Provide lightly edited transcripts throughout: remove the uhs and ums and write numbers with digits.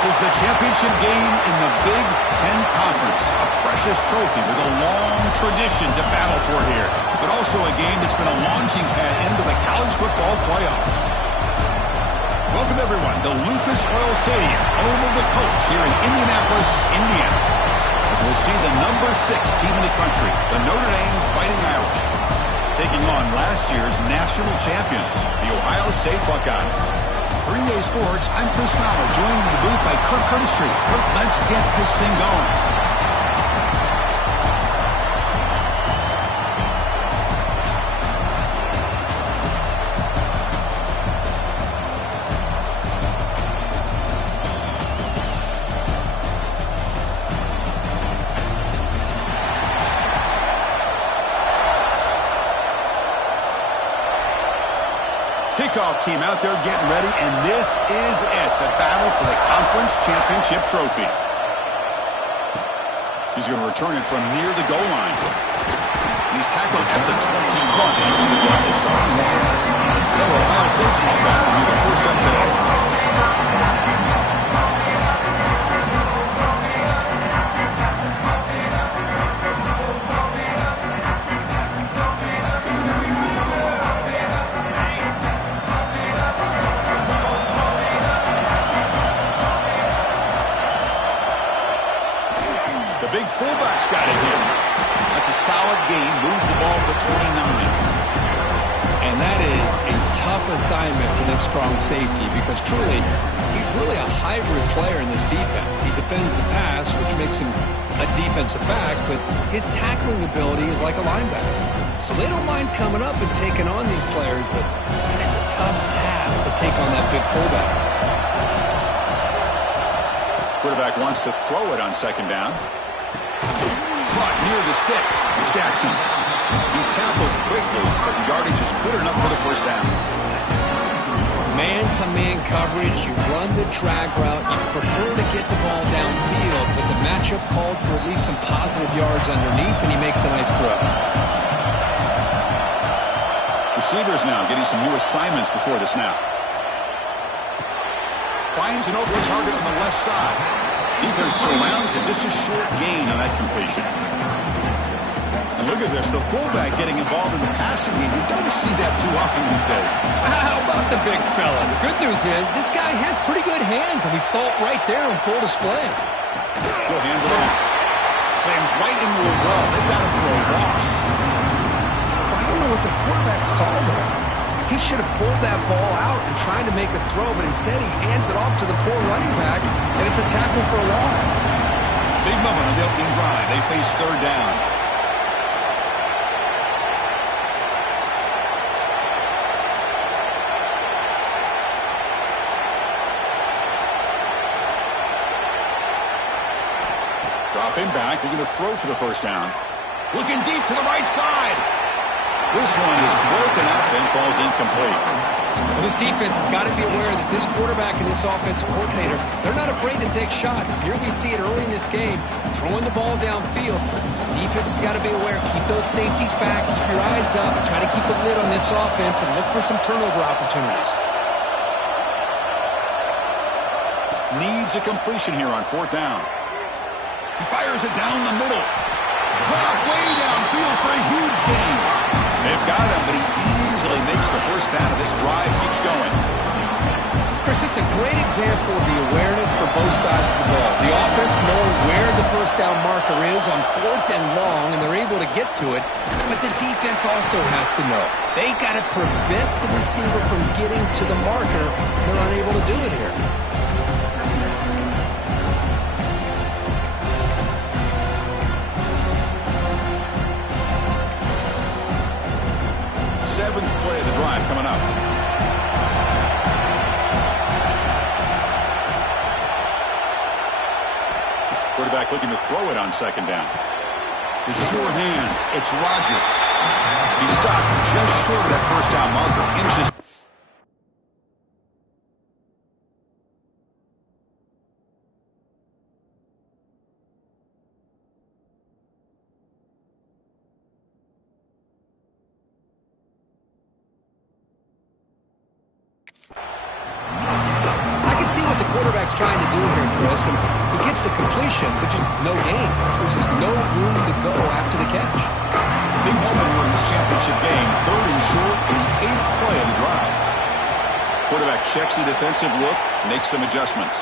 is the championship game in the Big Ten Conference. A precious trophy with a long tradition to battle for here, but also a game that's been a launching pad into the college football playoff. Welcome, everyone, to Lucas Oil Stadium, home of the Colts here in Indianapolis, Indiana. As we'll see the number 6 team in the country, the Notre Dame Fighting Irish, taking on last year's national champions, the Ohio State Buckeyes. For EA Sports, I'm Chris Fowler, joined in the booth by Kirk Herbstreit. Kirk, let's get this thing going. Kickoff team out there getting ready, and this is it, the battle for the conference championship trophy. He's going to return it from near the goal line. He's tackled at the 21 as the drive will start. So Ohio State's offense will be the first up today. Big fullback's got it here. That's a solid gain. Moves the ball to the 29. And that is a tough assignment for this strong safety because truly, he's really a hybrid player in this defense. He defends the pass, which makes him a defensive back, but his tackling ability is like a linebacker. So they don't mind coming up and taking on these players, but it is a tough task to take on that big fullback. Quarterback wants to throw it on second down. Caught near the sticks. It's Jackson. He's tackled quickly, but the yardage is good enough for the first down. Man-to-man coverage, you run the drag route, you prefer to get the ball downfield, but the matchup called for at least some positive yards underneath, and he makes a nice throw. Receivers now getting some new assignments before the snap. Finds an open target on the left side. Defense surrounds him. Just a short gain on that completion. And look at this. The fullback getting involved in the passing game. You don't see that too often these days. How about the big fella? The good news is this guy has pretty good hands, and we saw it right there on full display. He'll hand it off. Slams right into a wall. They've got him for a loss. I don't know what the quarterback saw there. He should have pulled that ball out and tried to make a throw, but instead he hands it off to the poor running back, and it's a tackle for a loss. Big moment on the opening drive. They face third down. Dropping back, they're going to throw for the first down. Looking deep to the right side. This one is broken up and falls incomplete. Well, this defense has got to be aware that this quarterback and this offensive coordinator, they're not afraid to take shots. Here we see it early in this game, throwing the ball downfield. Defense has got to be aware. Keep those safeties back. Keep your eyes up. Try to keep a lid on this offense and look for some turnover opportunities. Needs a completion here on fourth down. He fires it down the middle. Caught way downfield for a huge gain. They've got him, but he easily makes the first down, and this drive keeps going. Chris, this is a great example of the awareness for both sides of the ball. The offense knowing where the first down marker is on fourth and long, and they're able to get to it. But the defense also has to know. They got to prevent the receiver from getting to the marker. They're unable to do it here. Seventh play of the drive coming up. Quarterback looking to throw it on second down. The sure hands. It's Rodgers. He stopped just short of that first down marker. Inches. see what the quarterback's trying to do here, Chris, and he gets the completion, but just no gain. There's just no room to go after the catch. Big moment here in this championship game. 3rd and short in the 8th play of the drive. Quarterback checks the defensive look, makes some adjustments.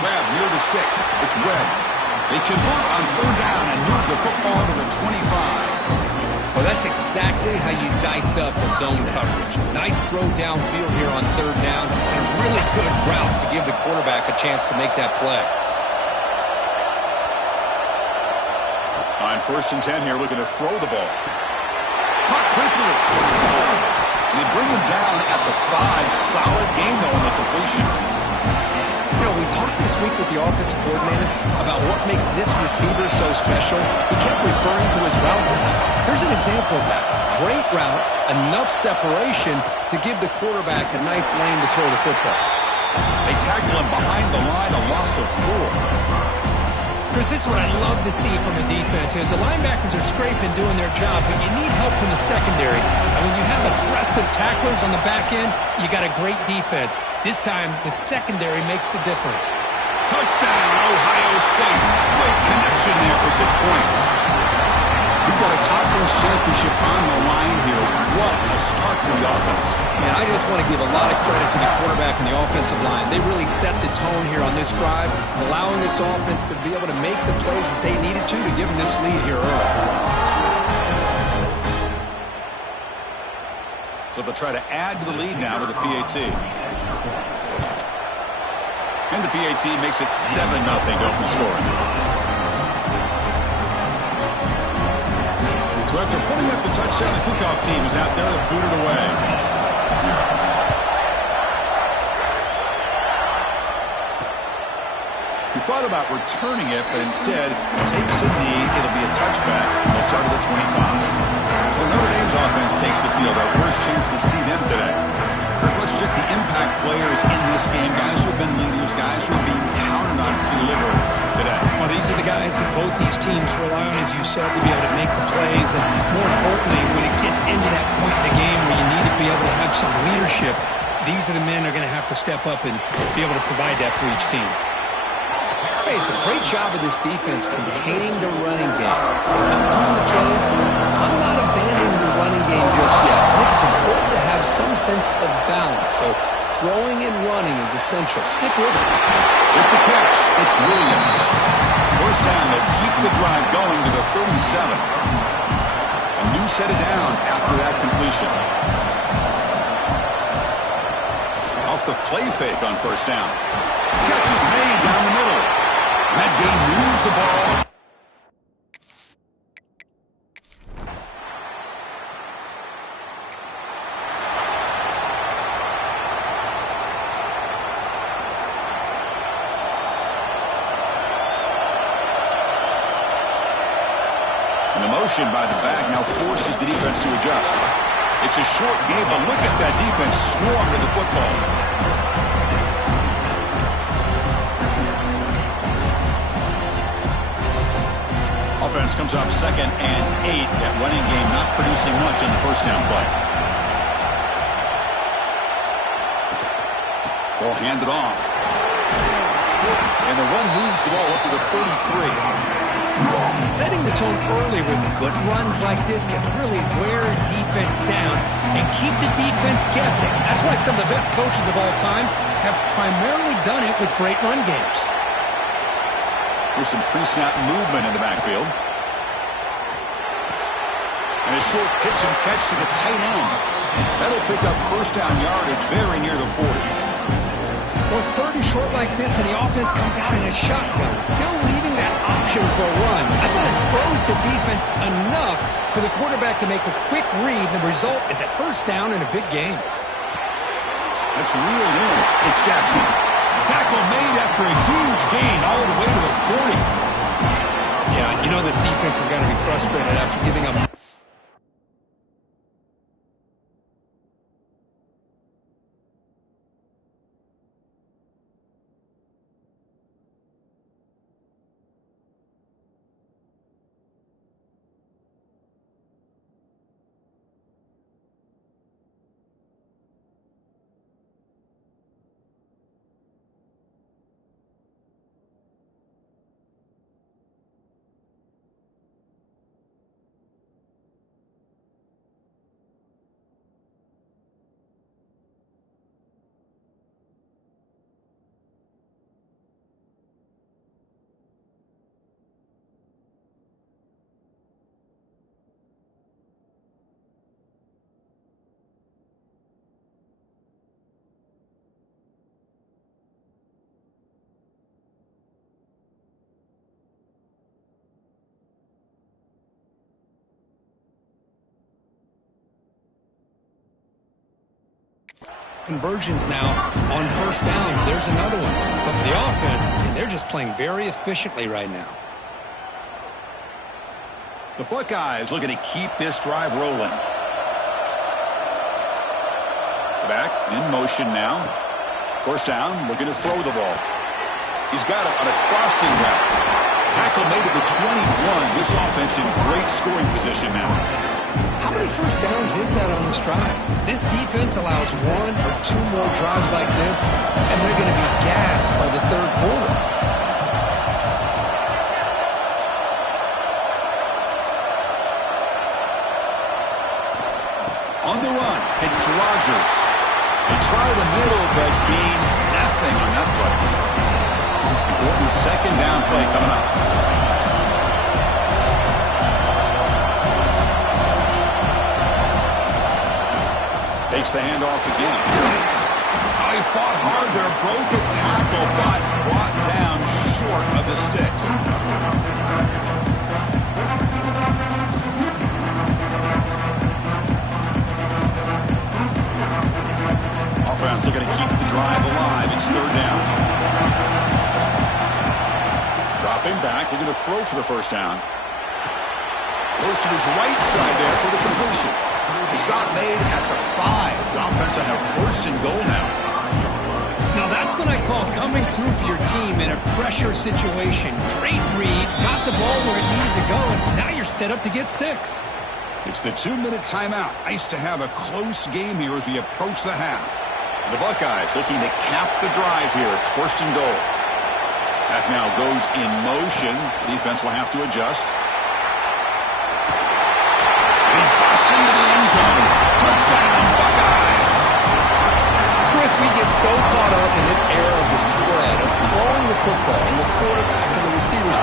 Grab near the sticks. It's Webb. They convert on 3rd down and move the football to the 25. Well, that's exactly how you dice up a zone coverage. Nice throw downfield here on 3rd down, and a really good route to give the quarterback a chance to make that play. On 1st and 10 here, looking to throw the ball. Caught quickly. They bring him down at the 5. Solid gain, though, on the completion. You know, we talked this week with the offensive coordinator about what makes this receiver so special. He kept referring to his route running. Here's an example of that. Great route, enough separation to give the quarterback a nice lane to throw the football. They tackle him behind the line, a loss of 4. Chris, this is what I love to see from a defense. Is the linebackers are scraping, doing their job, but you need help from the secondary. And when you have aggressive tacklers on the back end, you got a great defense. This time, the secondary makes the difference. Touchdown, Ohio State. Great connection there for 6 points. We've got a conference championship on the line here. What a start for the offense. And I just want to give a lot of credit to the quarterback and the offensive line. They really set the tone here on this drive, allowing this offense to be able to make the plays that they needed to give them this lead here early. So they'll try to add to the lead now to the PAT. And the PAT makes it 7-0 to open scoring. So after putting up the touchdown, the kickoff team is out there to boot it away. He thought about returning it, but instead takes a knee. It'll be a touchback. They'll start at the 25. So Notre Dame's offense takes the field. Our first chance to see them today. Kirk, let's check the impact players in this game. Guys who have been leaders, guys who are being counted on to deliver today. Well, these are the guys that both these teams rely on, as you said, to be able to make the plays. And more importantly, when it gets into that point in the game where you need to be able to have some leadership, these are the men that are going to have to step up and be able to provide that for each team. Hey, it's a great job of this defense containing the running game. If I'm calling the plays, I'm not abandoning the running game just yet. I think it's important to have some sense of balance. So throwing and running is essential. Stick with it. With the catch, it's Williams. First down, they'll keep the drive going to the 37. A new set of downs after that completion. Off the play fake on first down. Catch is made down the middle. That game moves the ball. And the motion by the back now forces the defense to adjust. It's a short game, but look at that defense swarm to the football. Offense comes up 2nd and 8. That running game not producing much on the first down play. Ball handed off. And the run moves the ball up to the 33. Setting the tone early with good runs like this can really wear a defense down and keep the defense guessing. That's why some of the best coaches of all time have primarily done it with great run games. There's some pre-snap movement in the backfield. And a short pitch and catch to the tight end. That'll pick up first down yardage very near the 40. Well, it's 3rd and short like this, and the offense comes out in a shotgun, still leaving that option for a run. I thought it throws the defense enough for the quarterback to make a quick read. The result is a first down in a big game. That's reeled in. It's Jackson. Tackle made after a huge gain all the way to the 40. Yeah, you know this defense is going to be frustrated after giving up. conversions now on first downs. There's another one. But for the offense, they're just playing very efficiently right now. The Buckeyes looking to keep this drive rolling. Back in motion now. First down, looking to throw the ball. He's got it on a crossing route. Tackle made at the 21. This offense in great scoring position now. How many first downs is that on this drive? This defense allows 1 or 2 more drives like this, and they're going to be gassed by the third quarter. On the run, it's Rodgers. They try the middle, but gain nothing on that play. Important second down play coming up. Takes the handoff again. Oh, he fought hard there, broke a tackle, but brought down short of the sticks. Offense looking to keep the drive alive. It's third down. Dropping back, looking to throw for the first down. Goes to his right side there for the completion. The stop made at the 5. The offense will have first and goal now. Now that's what I call coming through for your team in a pressure situation. Great read, got the ball where it needed to go, and now you're set up to get 6. It's the 2-minute timeout. Nice to have a close game here as we approach the half. The Buckeyes looking to cap the drive here. It's first and goal. That now goes in motion. Defense will have to adjust. And he busts into the end zone. Touchdown, Buckeyes. Chris, we get so caught up in this era of the spread, of throwing the football and the quarterback and the receivers.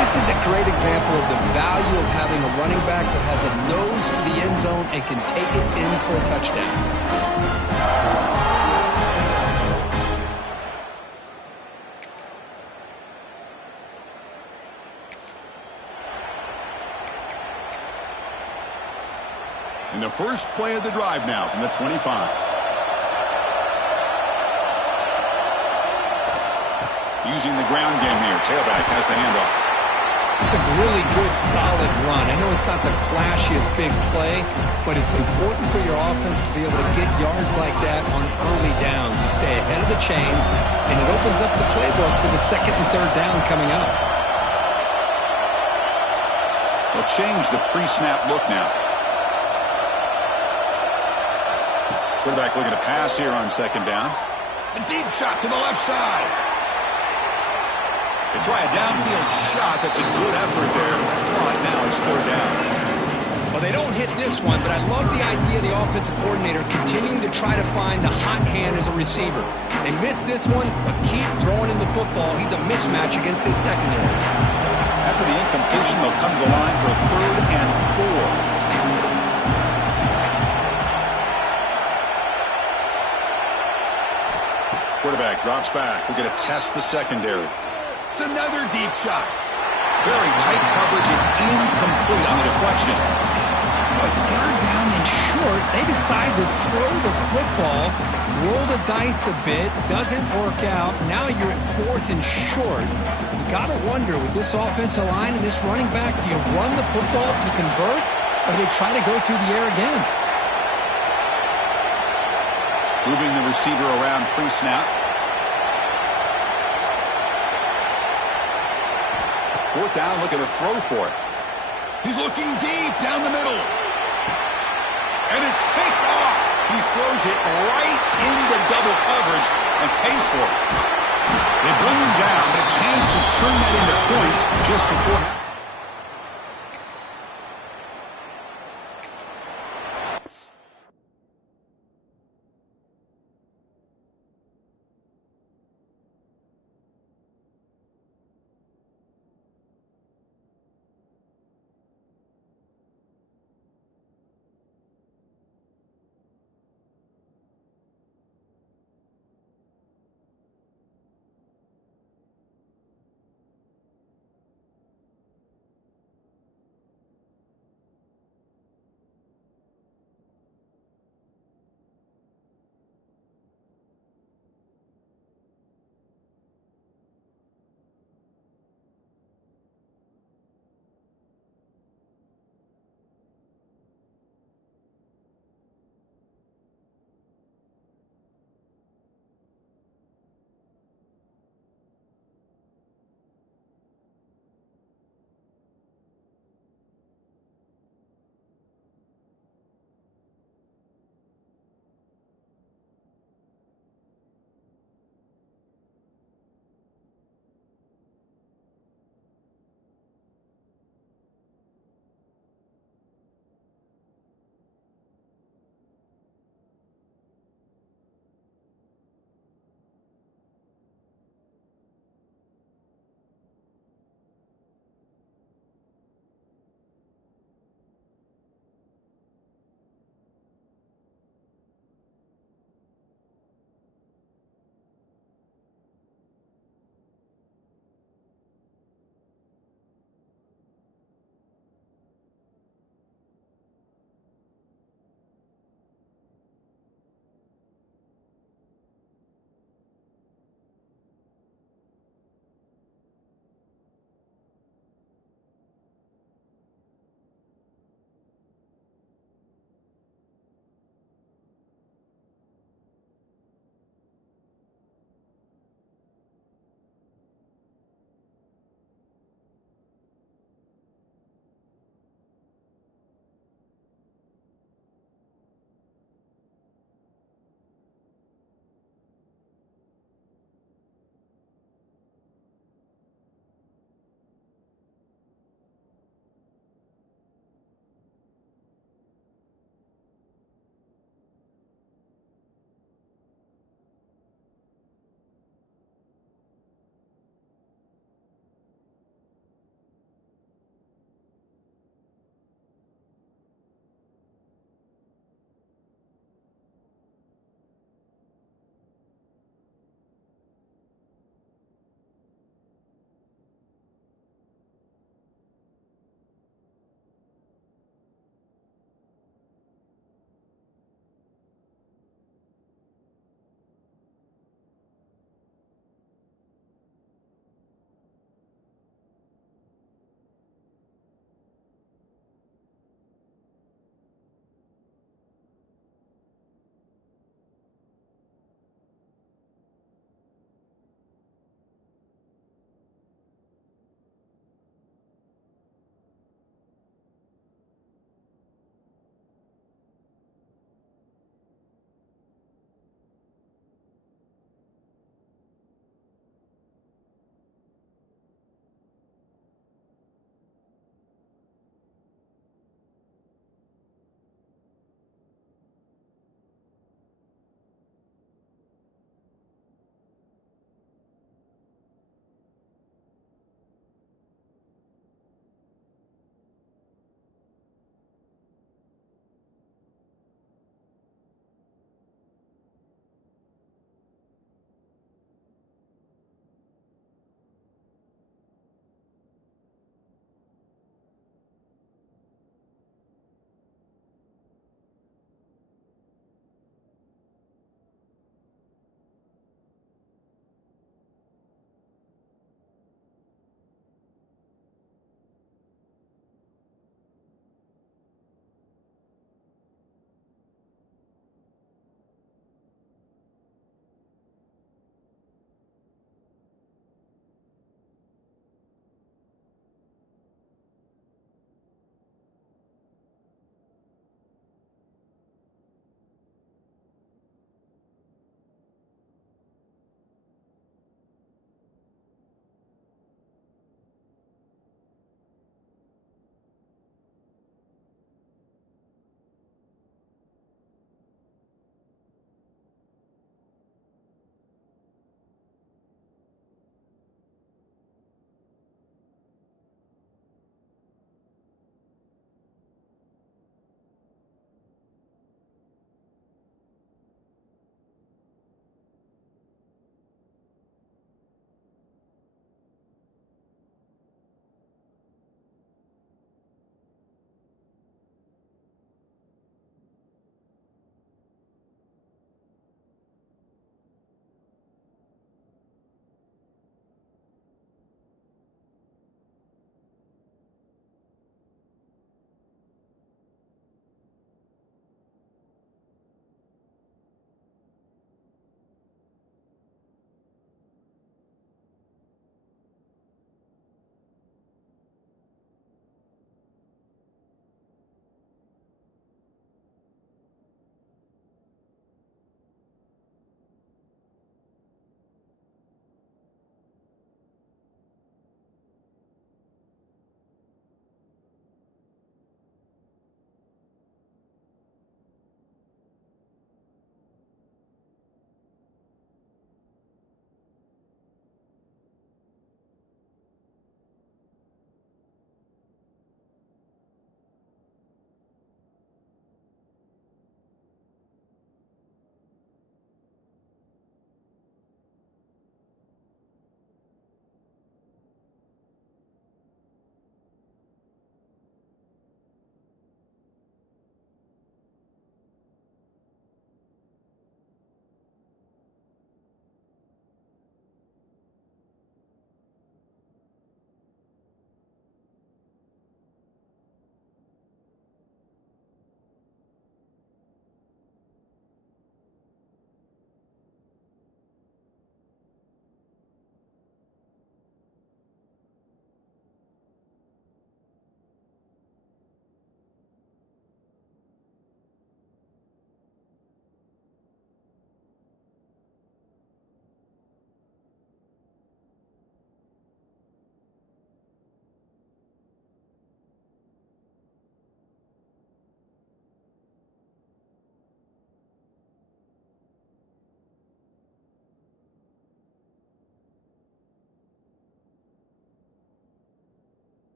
This is a great example of the value of having a running back that has a nose for the end zone and can take it in for a touchdown. In the first play of the drive now from the 25. Using the ground game here. Tailback has the handoff. It's a really good, solid run. I know it's not the flashiest big play, but it's important for your offense to be able to get yards like that on early downs. You stay ahead of the chains, and it opens up the playbook for the second and third down coming up. They'll change the pre-snap look now. Quarterback looking to pass here on second down. A deep shot to the left side. They try a downfield shot. That's a good effort there. But now it's third down. Well, they don't hit this one, but I love the idea of the offensive coordinator continuing to try to find the hot hand as a receiver. They missed this one, but keep throwing him the football. He's a mismatch against his secondary. After the incompletion, they'll come to the line for a 3rd and 4. Quarterback drops back. We're going to test the secondary. It's another deep shot. Very tight coverage. It's incomplete on the deflection. A 3rd down and short. They decide to throw the football, roll the dice a bit, doesn't work out. Now you're at 4th and short. You got to wonder, with this offensive line and this running back, do you run the football to convert, or do they try to go through the air again? Moving the receiver around pre-snap. 4th down, looking to throw for it. He's looking deep down the middle. And it's picked off. He throws it right into double coverage and pays for it. They bring him down, but a chance to turn that into points just before half.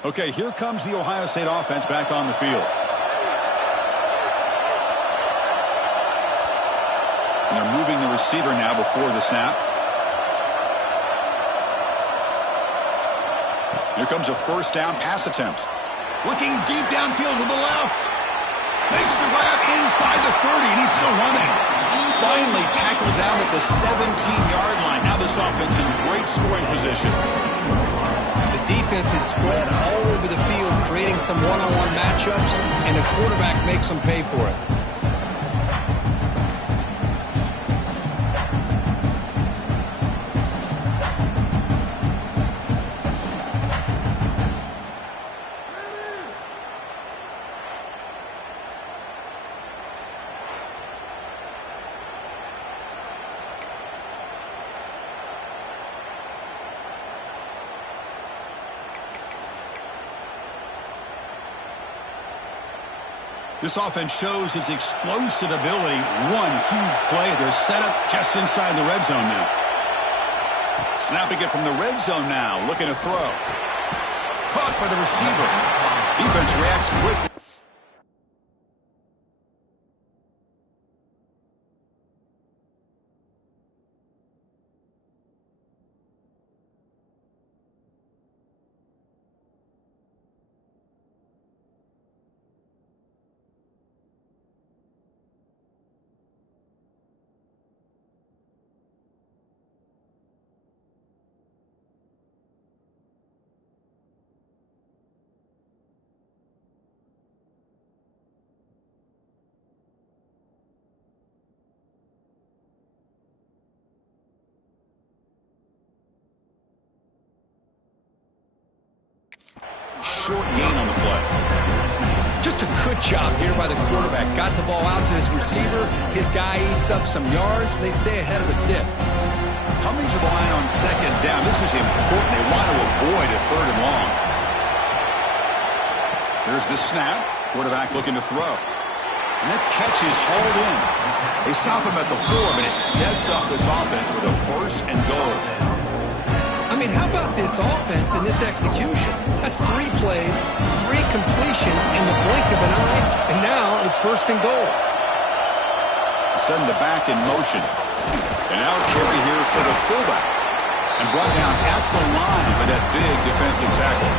Okay, here comes the Ohio State offense back on the field. And they're moving the receiver now before the snap. Here comes a first down pass attempt. Looking deep downfield to the left. Makes the grab inside the 30, and he's still running. Finally tackled down at the 17-yard line. Now this offense in great scoring position. The defense is spread all over the field, creating some one-on-one matchups, and the quarterback makes them pay for it. This offense shows its explosive ability. One huge play. They're set up just inside the red zone now. Snapping it from the red zone now. Looking to throw. Caught by the receiver. Defense reacts quickly. Short gain on the play. Just a good job here by the quarterback. Got the ball out to his receiver. His guy eats up some yards. They stay ahead of the sticks. Coming to the line on second down. This is important. They want to avoid a third and long. There's the snap. Quarterback looking to throw. And that catch is hauled in. They stop him at the 4, but it sets up this offense with a first and goal. I mean, how about this offense and this execution? That's 3 plays, 3 completions in the blink of an eye, and now it's first and goal. Send the back in motion. And now carry here for the fullback. And brought down at the line by that big defensive tackle.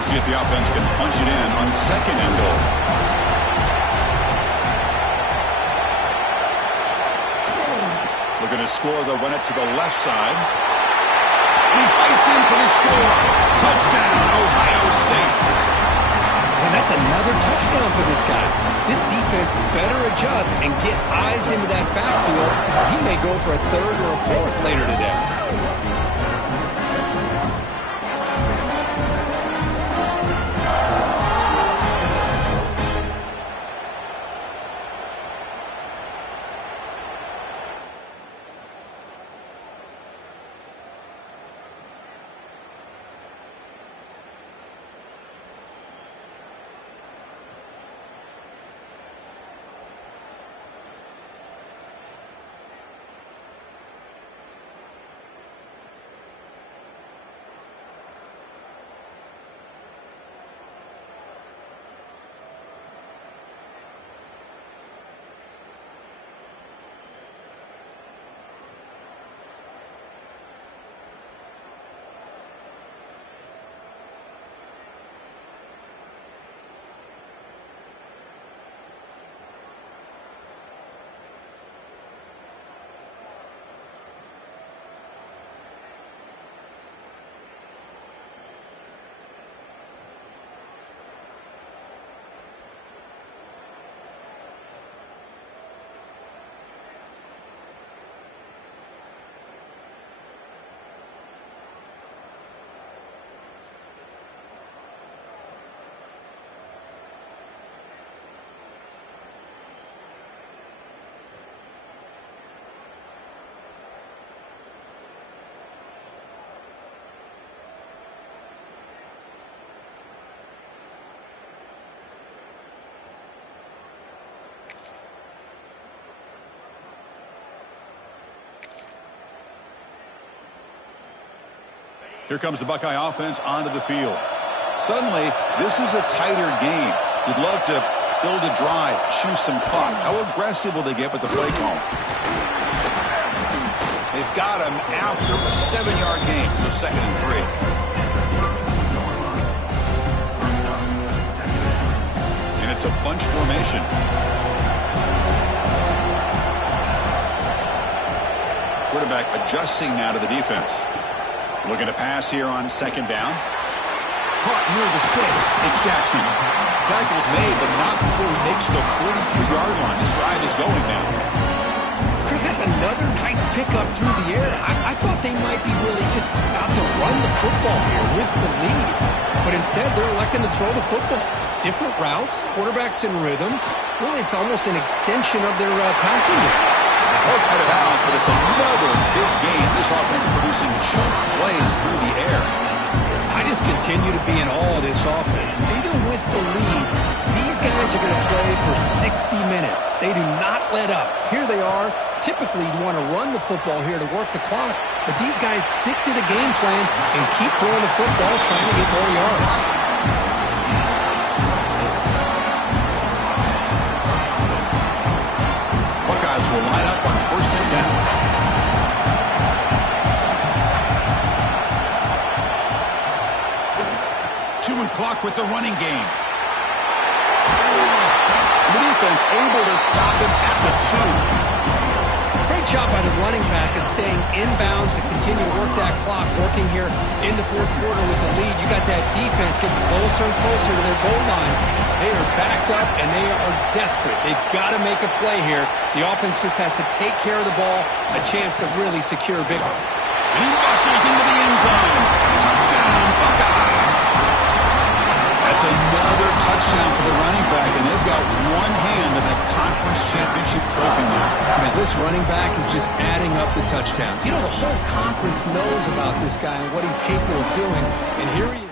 We'll see if the offense can punch it in on second and goal. Looking to score, they'll run it to the left side. He fights in for the score. Touchdown, Ohio State. And that's another touchdown for this guy. This defense better adjust and get eyes into that backfield, or he may go for a third or a fourth later today. Here comes the Buckeye offense onto the field. Suddenly, this is a tighter game. You'd love to build a drive, choose some clock. How aggressive will they get with the play call? They've got him after a 7-yard gain, so 2nd and 3. And it's a bunch formation. Quarterback adjusting now to the defense. Looking to pass here on 2nd down. Caught near the sticks. It's Jackson. Tackle's made, but not before he makes the 43-yard line. This drive is going now. Chris, that's another nice pickup through the air. I thought they might be really just out to run the football here with the lead. But instead, they're electing to throw the football. Different routes, quarterbacks in rhythm. Really, it's almost an extension of their passing game. Out of bounds, but it's another big game. This offense producing chunk plays through the air. I just continue to be in awe of this offense. Even with the lead, these guys are going to play for 60 minutes. They do not let up. Here they are. Typically, you'd want to run the football here to work the clock, but these guys stick to the game plan and keep throwing the football, trying to get more yards. Buckeyes will line up on 1st and 10. Clock with the running game. The defense able to stop him at the 2. Great job by the running back of staying inbounds to continue to work that clock, working here in the 4th quarter with the lead. You got that defense getting closer and closer to their goal line. They are backed up, and they are desperate. They've got to make a play here. The offense just has to take care of the ball, a chance to really secure victory. And he muscles into the end zone. Touchdown, Buckeyes. That's another touchdown for the running back, and they've got one hand in that conference championship trophy now. Man, this running back is just adding up the touchdowns. You know, the whole conference knows about this guy and what he's capable of doing, and here he is.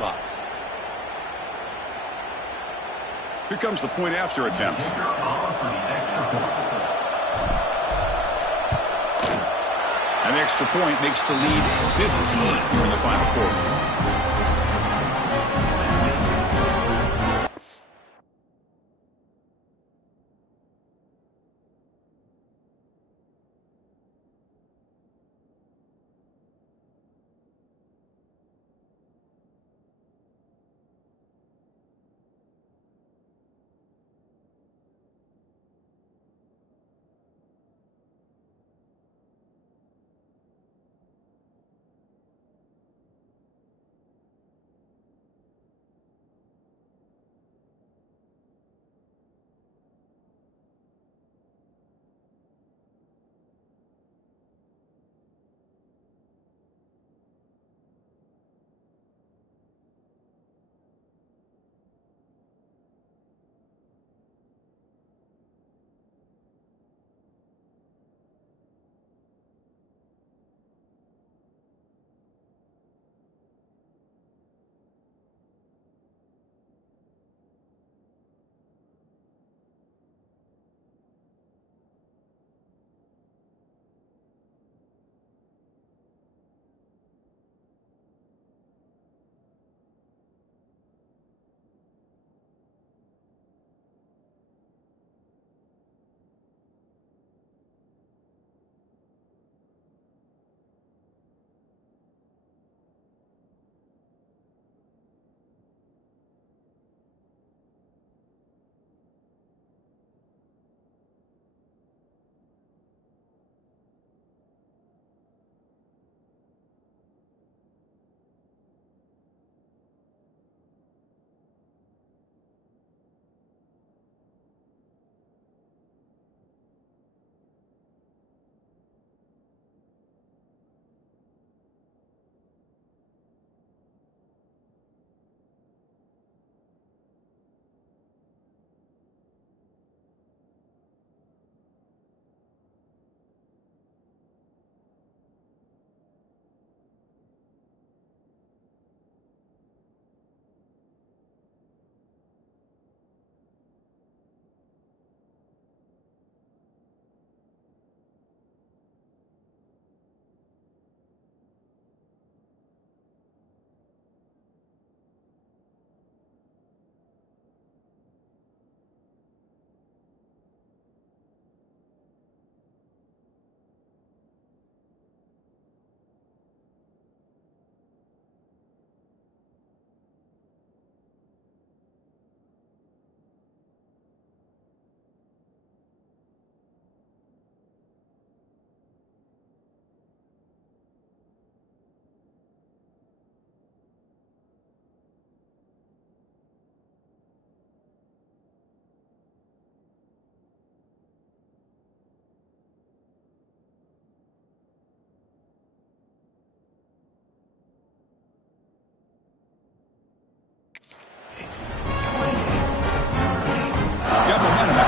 Box. Here comes the point after attempt. An extra point makes the lead 15 here in the final quarter.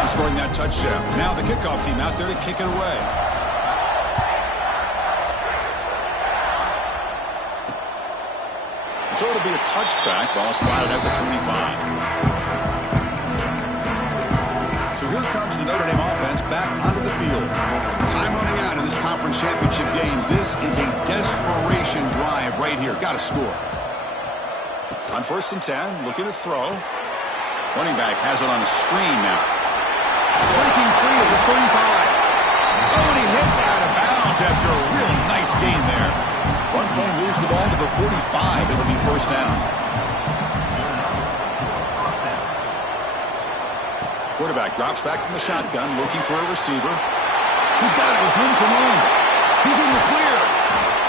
in scoring that touchdown. Now the kickoff team out there to kick it away. So it'll be a touchback. Ball spotted at the 25. So here comes the Notre Dame offense back onto the field. Time running out in this conference championship game. This is a desperation drive right here. Got to score. On 1st and 10, looking to throw. Running back has it on a screen now. Breaking free at the 35. Oh, and he hits out of bounds after a real nice gain there. One play moves the ball to the 45. It'll be 1st down. Quarterback drops back from the shotgun, looking for a receiver. He's got it with room to run. He's in the clear.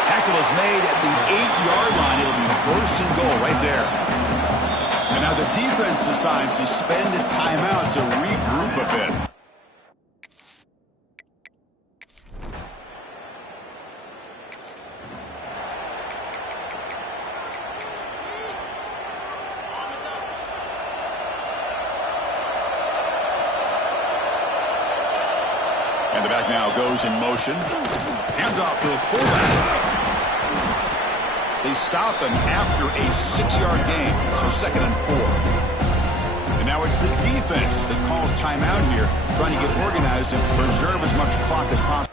Tackle is made at the 8-yard line. It'll be 1st and goal right there. And now the defense decides to spend a timeout to regroup a bit. And the back now goes in motion. Hands off to the fullback. They stop him after a 6-yard gain, so 2nd and 4. And now it's the defense that calls timeout here, trying to get organized and preserve as much clock as possible.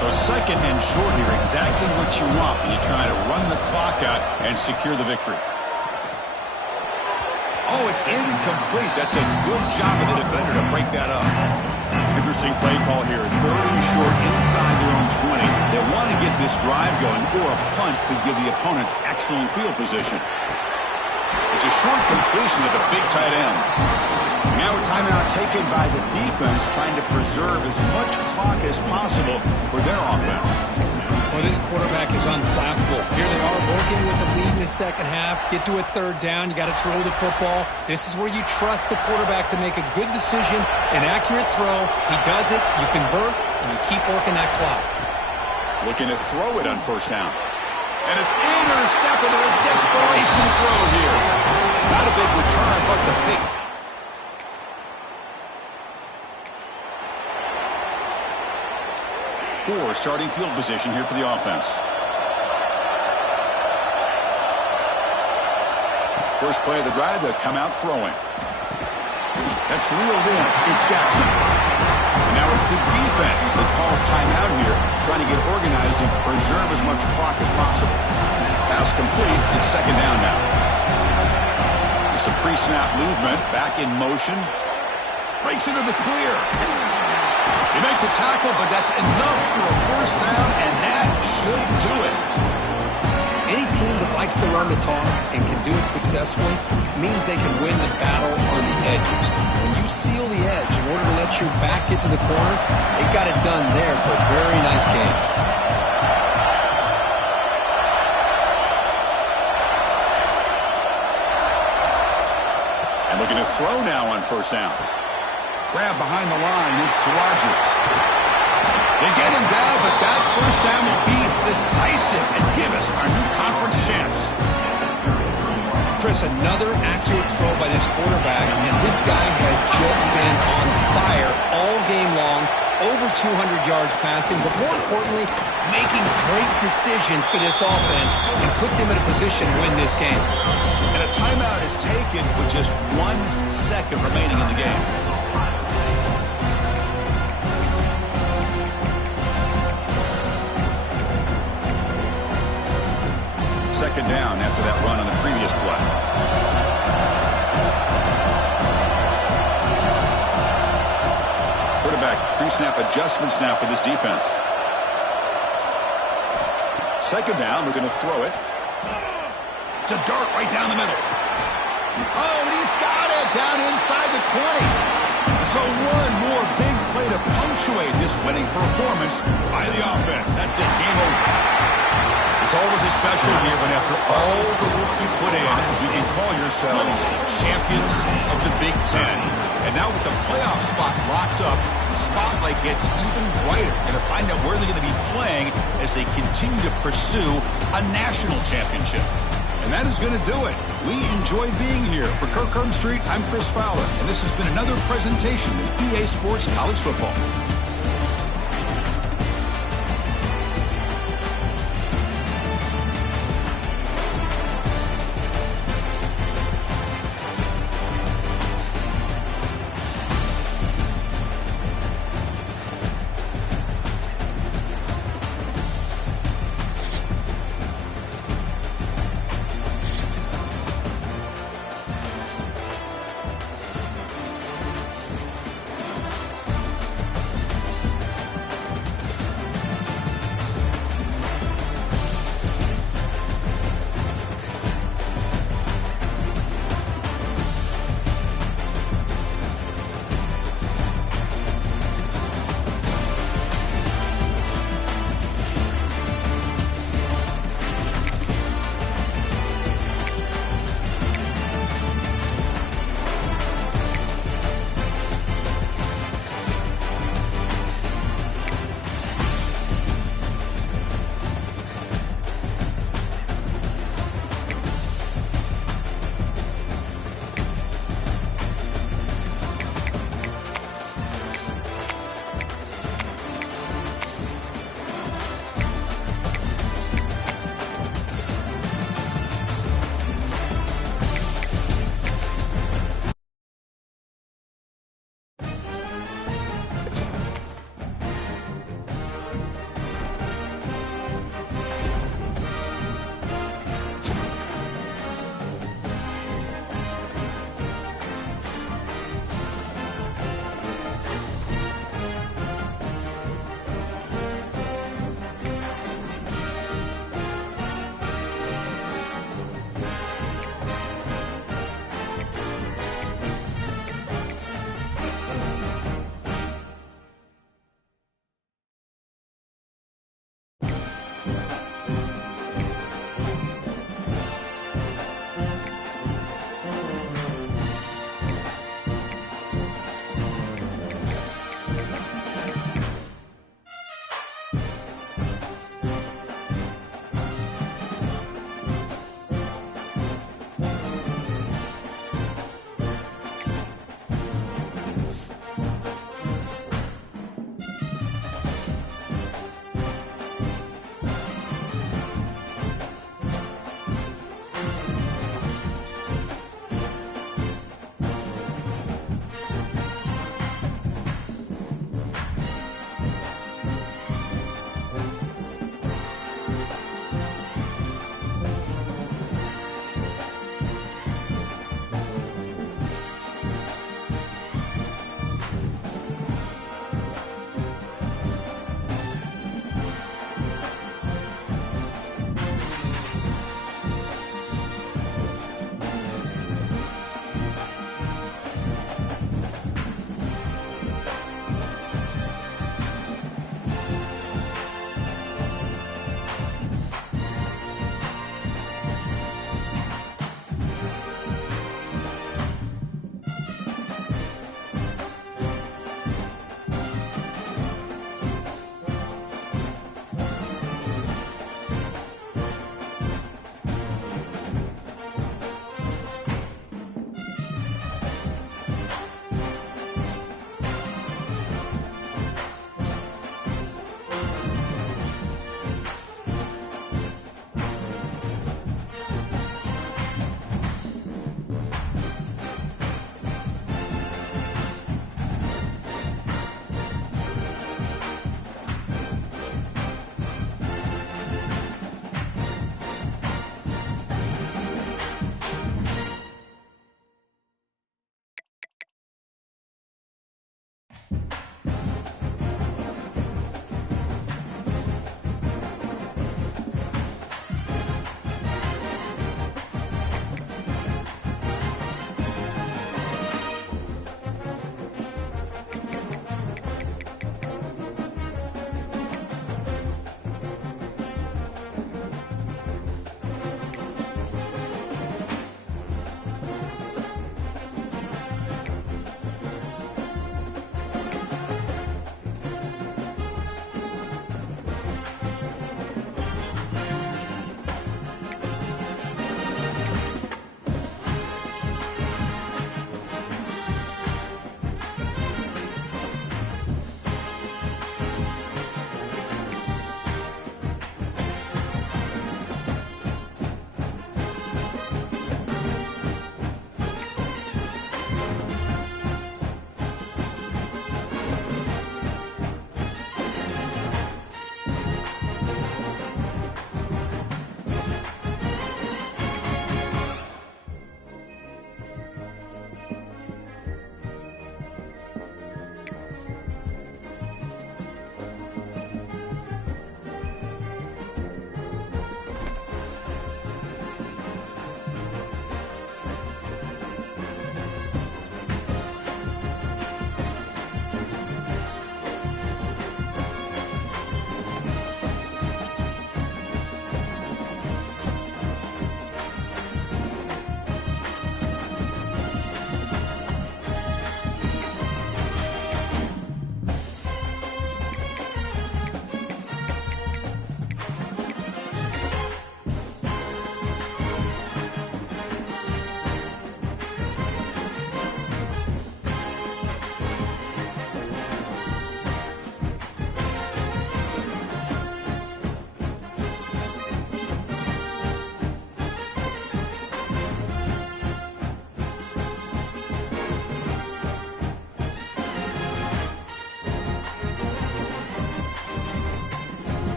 So 2nd and short here, exactly what you want when you try to run the clock out and secure the victory. Oh, it's incomplete. That's a good job of the defender to break that up. Interesting play call here. 3rd and short inside their own 20. They want to get this drive going, or a punt could give the opponents excellent field position. It's a short completion to the big tight end. Now a timeout taken by the defense, trying to preserve as much clock as possible for their offense. Well, this quarterback is unflappable. Here they are working with a lead in the 2nd half. Get to a 3rd down. You got to throw the football. This is where you trust the quarterback to make a good decision, an accurate throw. He does it, you convert, and you keep working that clock. Looking to throw it on 1st down. And it's intercepted in a desperation throw here. Not a big return, but the pick. Poor starting field position here for the offense. First play of the drive, they'll come out throwing. That's reeled in. It's Jackson. And now it's the defense that calls timeout here, trying to get organized and preserve as much clock as possible. Pass complete. It's 2nd down now. There's some pre-snap movement. Back in motion. Breaks into the clear. You make the tackle, but that's enough for a 1st down, and that should do it. Any team that likes to run the toss and can do it successfully means they can win the battle on the edges. When you seal the edge in order to let your back get to the corner, they got it done there for a very nice game. And looking to throw now on 1st down. Grab behind the line, it's Rogers. They get him down, but that 1st down will be decisive and give us our new conference chance. Chris, another accurate throw by this quarterback, and this guy has just been on fire all game long, over 200 yards passing, but more importantly, making great decisions for this offense and put them in a position to win this game. And a timeout is taken with just 1 second remaining in the game. Second down after that run on the previous play. Quarterback pre-snap adjustments now for this defense. 2nd down, we're going to throw it. It's a dart right down the middle. Oh, and he's got it down inside the 20. So one more big play to punctuate punctuate this winning performance by the offense. That's it. Game over. It's always a special year when after all the work you put in, you can call yourselves champions of the Big Ten. And now with the playoff spot locked up, the spotlight gets even brighter. Going to find out where they're going to be playing as they continue to pursue a national championship. And that is going to do it. We enjoyed being here. For Kirk Street, I'm Chris Fowler, and this has been another presentation of EA Sports College Football.